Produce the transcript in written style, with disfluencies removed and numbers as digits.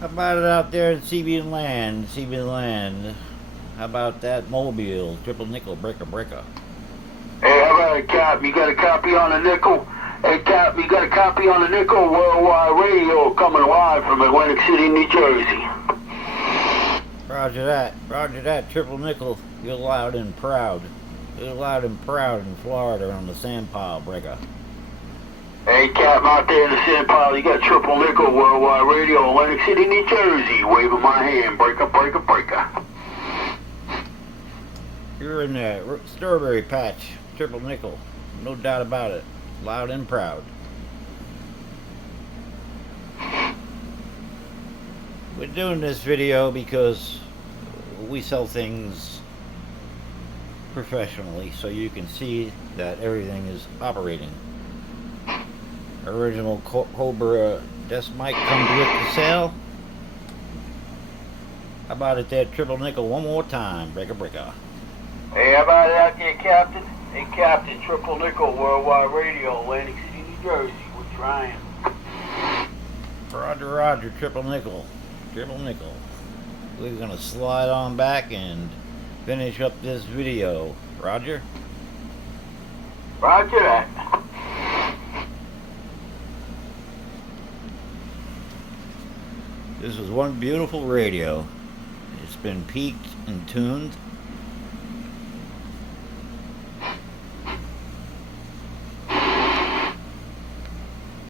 How about it out there in CB land? CB land. How about that mobile? Triple nickel, breaker, breaker. Hey, how about it, Cap? You got a copy on the nickel? Hey, Cap, you got a copy on the nickel? Worldwide Radio coming live from Atlantic City, New Jersey. Roger that, triple nickel. You're loud and proud. You're loud and proud in Florida on the sand pile, breaker. Hey, Cap, out there in the sand pile, you got triple nickel, Worldwide Radio, Atlantic City, New Jersey. Waving my hand, breaker, breaker, breaker. You're in the strawberry patch, triple nickel. No doubt about it. Loud and proud. We're doing this video because we sell things professionally, so you can see that everything is operating. Original Cobra desk mic comes with the sale. How about it there, triple nickel, one more time, breaker, breaker. Hey, how about it out there, Captain? Hey, Captain, triple nickel, Worldwide Radio, Atlantic City, New Jersey. We're trying. Roger, triple nickel. We're gonna slide on back and finish up this video. Roger? Roger that. This is one beautiful radio. It's been peaked and tuned